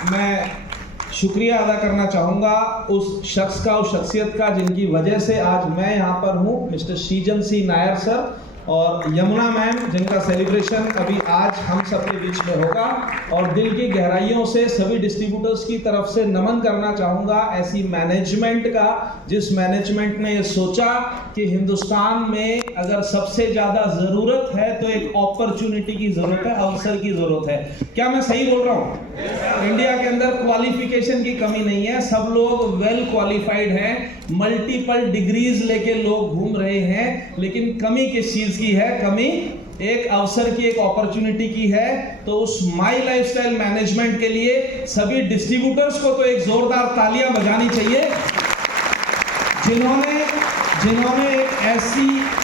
मैं शुक्रिया अदा करना चाहूँगा उस शख्स का, उस शख्सियत का जिनकी वजह से आज मैं यहाँ पर हूँ, मिस्टर शीजन सी नायर सर और यमुना मैम, जिनका सेलिब्रेशन अभी आज हम सबके बीच में होगा। और दिल की गहराइयों से सभी डिस्ट्रीब्यूटर्स की तरफ से नमन करना चाहूँगा ऐसी मैनेजमेंट का, जिस मैनेजमेंट ने ये सोचा कि हिंदुस्तान में अगर सबसे ज़्यादा ज़रूरत है तो एक अपॉर्चुनिटी की ज़रूरत है, अवसर की ज़रूरत है। क्या मैं सही बोल रहा हूँ? इंडिया के अंदर क्वालिफिकेशन की कमी नहीं है, सब लोग वेल क्वालिफाइड हैं, मल्टीपल डिग्रीज लेके लोग घूम रहे हैं, लेकिन कमी किस चीज़ की है? कमी एक अवसर की, एक अपॉर्चुनिटी की है। तो उस माई लाइफस्टाइल मैनेजमेंट के लिए सभी डिस्ट्रीब्यूटर्स को तो एक जोरदार तालियां बजानी चाहिए, जिन्होंने एक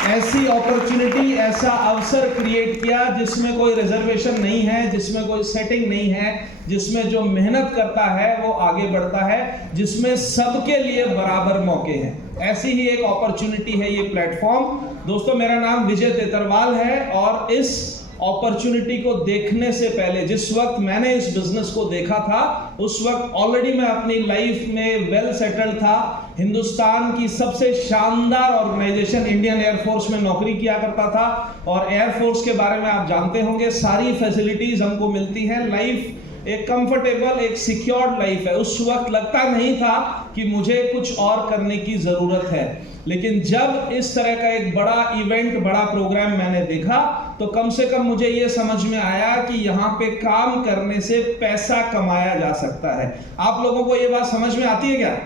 ऐसी अपॉर्चुनिटी, ऐसा अवसर क्रिएट किया जिसमें कोई रिजर्वेशन नहीं है, जिसमें कोई सेटिंग नहीं है, जिसमें जो मेहनत करता है वो आगे बढ़ता है, जिसमें सबके लिए बराबर मौके हैं। ऐसी ही एक अपॉर्चुनिटी है ये प्लेटफॉर्म। दोस्तों, मेरा नाम विजय तेतरवाल है और इस अपॉर्चुनिटी को देखने से पहले, जिस वक्त मैंने इस बिजनेस को देखा था, उस वक्त ऑलरेडी मैं अपनी लाइफ में वेल सेटल्ड था। हिंदुस्तान की सबसे शानदार ऑर्गेनाइजेशन इंडियन एयरफोर्स में नौकरी किया करता था और एयरफोर्स के बारे में आप जानते होंगे, सारी फैसिलिटीज हमको मिलती हैं। लाइफ एक कंफर्टेबल, एक सिक्योर्ड लाइफ है। उस वक्त लगता नहीं था कि मुझे कुछ और करने की ज़रूरत है, लेकिन जब इस तरह का एक बड़ा इवेंट, बड़ा प्रोग्राम मैंने देखा तो कम से कम मुझे ये समझ में आया कि यहाँ पे काम करने से पैसा कमाया जा सकता है। आप लोगों को ये बात समझ में आती है क्या?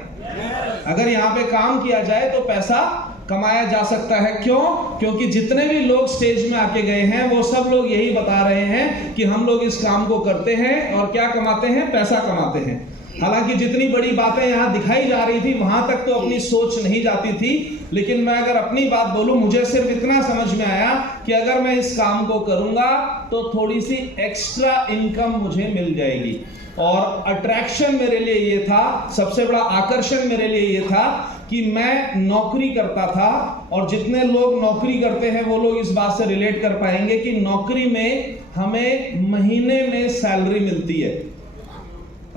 अगर यहाँ पे काम किया जाए तो पैसा कमाया जा सकता है। क्यों? क्योंकि जितने भी लोग स्टेज में आके गए हैं वो सब लोग यही बता रहे हैं कि हम लोग इस काम को करते हैं और क्या कमाते हैं? पैसा कमाते हैं। हालांकि जितनी बड़ी बातें यहाँ दिखाई जा रही थी वहां तक तो अपनी सोच नहीं जाती थी, लेकिन मैं अगर अपनी बात बोलूं, मुझे सिर्फ इतना समझ में आया कि अगर मैं इस काम को करूंगा तो थोड़ी सी एक्स्ट्रा इनकम मुझे मिल जाएगी। और अट्रैक्शन मेरे लिए ये था, सबसे बड़ा आकर्षण मेरे लिए ये था कि मैं नौकरी करता था और जितने लोग नौकरी करते हैं वो लोग इस बात से रिलेट कर पाएंगे कि नौकरी में हमें महीने में सैलरी मिलती है,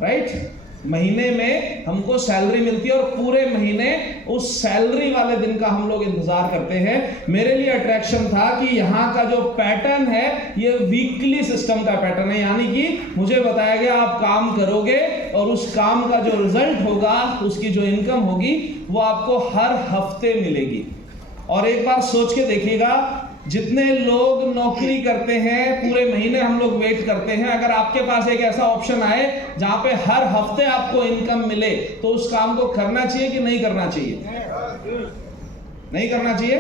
राइट? महीने में हमको सैलरी मिलती है और पूरे महीने उस सैलरी वाले दिन का हम लोग इंतजार करते हैं। मेरे लिए अट्रैक्शन था कि यहाँ का जो पैटर्न है ये वीकली सिस्टम का पैटर्न है, यानी कि मुझे बताया गया आप काम करोगे और उस काम का जो रिजल्ट होगा, उसकी जो इनकम होगी वो आपको हर हफ्ते मिलेगी। और एक बार सोच के देखिएगा, जितने लोग नौकरी करते हैं पूरे महीने हम लोग वेट करते हैं, अगर आपके पास एक ऐसा ऑप्शन आए जहां पे हर हफ्ते आपको इनकम मिले तो उस काम को करना चाहिए कि नहीं करना चाहिए? नहीं करना चाहिए?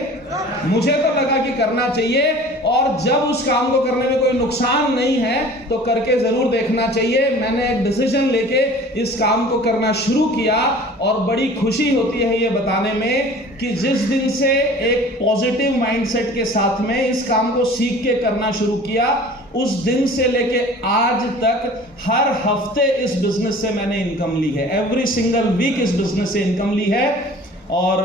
मुझे तो लगा कि करना चाहिए, और जब उस काम को करने में कोई नुकसान नहीं है तो करके जरूर देखना चाहिए। मैंने एक डिसीजन लेके इस काम को करना शुरू किया और बड़ी खुशी होती है ये बताने में कि जिस दिन से एक पॉजिटिव माइंडसेट के साथ में इस काम को सीख के करना शुरू किया, उस दिन से लेके आज तक हर हफ्ते इस बिजनेस से मैंने इनकम ली है। एवरी सिंगल वीक इस बिजनेस से इनकम ली है। और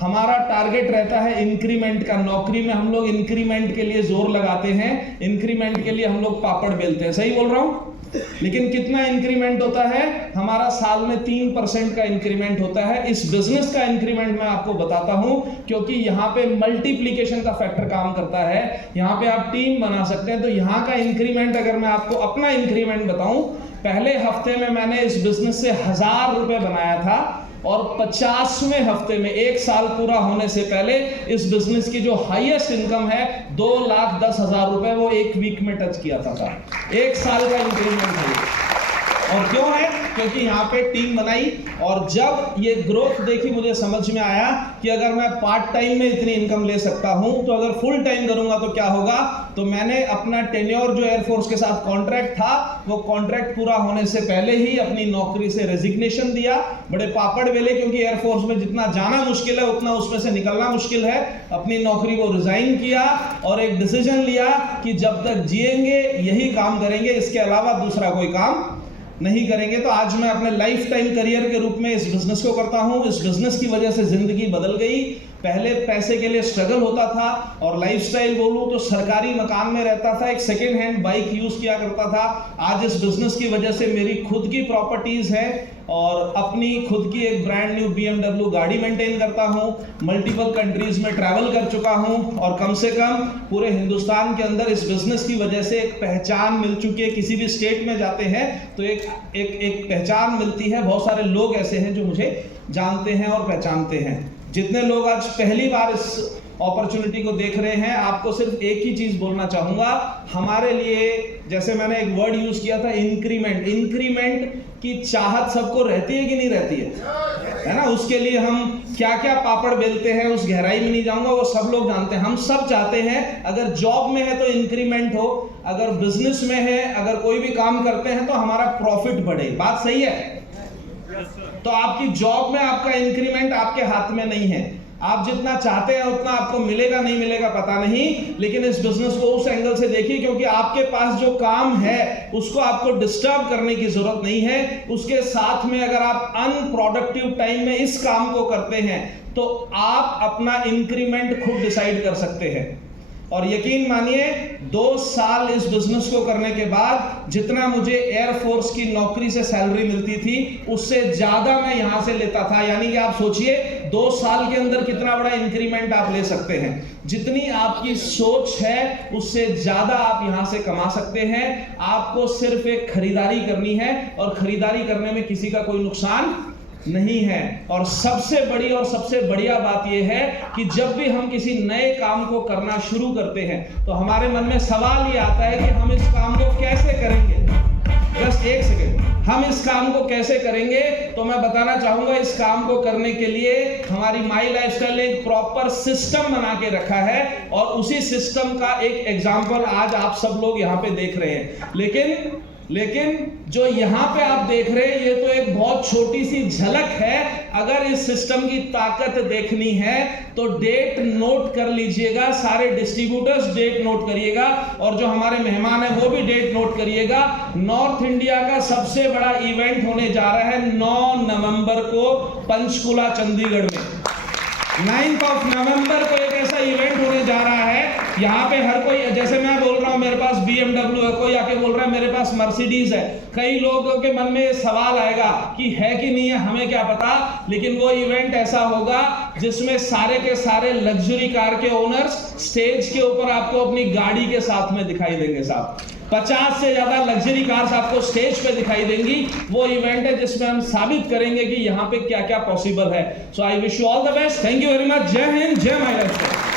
हमारा टारगेट रहता है इंक्रीमेंट का। नौकरी में हम लोग इंक्रीमेंट के लिए जोर लगाते हैं, इंक्रीमेंट के लिए हम लोग पापड़ बेलते हैं। सही बोल रहा हूं? लेकिन कितना इंक्रीमेंट होता है? हमारा साल में 3% का इंक्रीमेंट होता है। इस बिजनेस का इंक्रीमेंट मैं आपको बताता हूं, क्योंकि यहाँ पे मल्टीप्लिकेशन का फैक्टर काम करता है। यहाँ पे आप टीम बना सकते हैं। तो यहाँ का इंक्रीमेंट, अगर मैं आपको अपना इंक्रीमेंट बताऊं, पहले हफ्ते में मैंने इस बिजनेस से 1000 रुपए बनाया था और 50वें हफ्ते में, 1 साल पूरा होने से पहले, इस बिजनेस की जो हाईएस्ट इनकम है 2,10,000 रुपए, वो 1 वीक में टच किया था। 1 साल का इंक्रीमेंट है। और क्यों है? क्योंकि यहाँ पे टीम बनाई और जब ये ग्रोथ देखी मुझे समझ में आया कि अगर मैं पार्ट टाइम में इतनी इनकम ले सकता हूँ तो अगर फुल टाइम करूंगा तो क्या होगा। तो मैंने अपना टेन्योर जो एयरफोर्स के साथ कॉन्ट्रैक्ट था, वो कॉन्ट्रैक्ट पूरा होने से पहले ही अपनी नौकरी से रेजिग्नेशन दिया। बड़े पापड़ बेले, क्योंकि एयरफोर्स में जितना जाना मुश्किल है उतना उसमें से निकलना मुश्किल है। अपनी नौकरी को रिजाइन किया और एक डिसीजन लिया कि जब तक जिएंगे यही काम करेंगे, इसके अलावा दूसरा कोई काम नहीं करेंगे। तो आज मैं अपने लाइफ टाइम करियर के रूप में इस बिजनेस को करता हूं। इस बिजनेस की वजह से जिंदगी बदल गई। पहले पैसे के लिए स्ट्रगल होता था, और लाइफस्टाइल बोलूं तो सरकारी मकान में रहता था, एक सेकेंड हैंड बाइक यूज किया करता था। आज इस बिजनेस की वजह से मेरी खुद की प्रॉपर्टीज है और अपनी खुद की एक ब्रांड न्यू BMW गाड़ी मेंटेन करता हूं, मल्टीपल कंट्रीज में ट्रैवल कर चुका हूं, और कम से कम पूरे हिंदुस्तान के अंदर इस बिजनेस की वजह से एक पहचान मिल चुकी है। किसी भी स्टेट में जाते हैं तो एक पहचान मिलती है। बहुत सारे लोग ऐसे हैं जो मुझे जानते हैं और पहचानते हैं। जितने लोग आज पहली बार इस अपॉर्चुनिटी को देख रहे हैं, आपको सिर्फ एक ही चीज बोलना चाहूंगा, हमारे लिए, जैसे मैंने एक वर्ड यूज किया था, इंक्रीमेंट। इंक्रीमेंट की चाहत सबको रहती है कि नहीं रहती है ना? उसके लिए हम क्या क्या पापड़ बेलते हैं, उस गहराई में नहीं जाऊंगा, वो सब लोग जानते हैं। हम सब चाहते हैं अगर जॉब में है तो इंक्रीमेंट हो, अगर बिजनेस में है, अगर कोई भी काम करते हैं तो हमारा प्रॉफिट बढ़े। बात सही है? तो आपकी जॉब में आपका इंक्रीमेंट आपके हाथ में नहीं है। आप जितना चाहते हैं उतना आपको मिलेगा नहीं मिलेगा पता नहीं, लेकिन इस बिजनेस को उस एंगल से देखिए, क्योंकि आपके पास जो काम है उसको आपको डिस्टर्ब करने की जरूरत नहीं है। उसके साथ में अगर आप अनप्रोडक्टिव टाइम में इस काम को करते हैं तो आप अपना इंक्रीमेंट खुद डिसाइड कर सकते हैं। और यकीन मानिए 2 साल इस बिजनेस को करने के बाद जितना मुझे एयरफोर्स की नौकरी से सैलरी मिलती थी उससे ज्यादा मैं यहां से लेता था। यानी कि आप सोचिए 2 साल के अंदर कितना बड़ा इंक्रीमेंट आप ले सकते हैं। जितनी आपकी सोच है उससे ज्यादा आप यहां से कमा सकते हैं। आपको सिर्फ एक खरीदारी करनी है, और खरीदारी करने में किसी का कोई नुकसान नहीं है। और सबसे बड़ी और सबसे बढ़िया बात यह है कि जब भी हम किसी नए काम को करना शुरू करते हैं तो हमारे मन में सवाल ये आता है कि हम इस काम को कैसे करेंगे। जस्ट एक सेकेंड, हम इस काम को कैसे करेंगे? तो मैं बताना चाहूंगा, इस काम को करने के लिए हमारी माई लाइफस्टाइल ने एक प्रॉपर सिस्टम बना के रखा है, और उसी सिस्टम का एक एग्जांपल आज आप सब लोग यहां पे देख रहे हैं। लेकिन जो यहां पे आप देख रहे हैं ये तो एक बहुत छोटी सी झलक है। अगर इस सिस्टम की ताकत देखनी है तो डेट नोट कर लीजिएगा, सारे डिस्ट्रीब्यूटर्स डेट नोट करिएगा, और जो हमारे मेहमान हैं वो भी डेट नोट करिएगा। नॉर्थ इंडिया का सबसे बड़ा इवेंट होने जा रहा है 9 नवंबर को पंचकुला चंडीगढ़ में। 9 नवंबर को एक ऐसा इवेंट होने जा रहा है, यहाँ पे हर कोई, जैसे मैं बोल रहा हूँ मेरे पास BMW है, कोई आके बोल रहा है मेरे पास मर्सिडीज है। कई लोगों के मन में ये सवाल आएगा कि है कि नहीं है, हमें क्या पता। लेकिन वो इवेंट ऐसा होगा जिसमें सारे के सारे लग्जरी कार के ओनर्स स्टेज के ऊपर आपको अपनी गाड़ी के साथ में दिखाई देंगे। साहब 50 से ज्यादा लग्जरी कार्स आपको स्टेज पे दिखाई देंगी। वो इवेंट है जिसमें हम साबित करेंगे कि यहाँ पे क्या क्या पॉसिबल है। So I wish you all the best. Thank you very much. जय हिंद, जय माय लाइफ।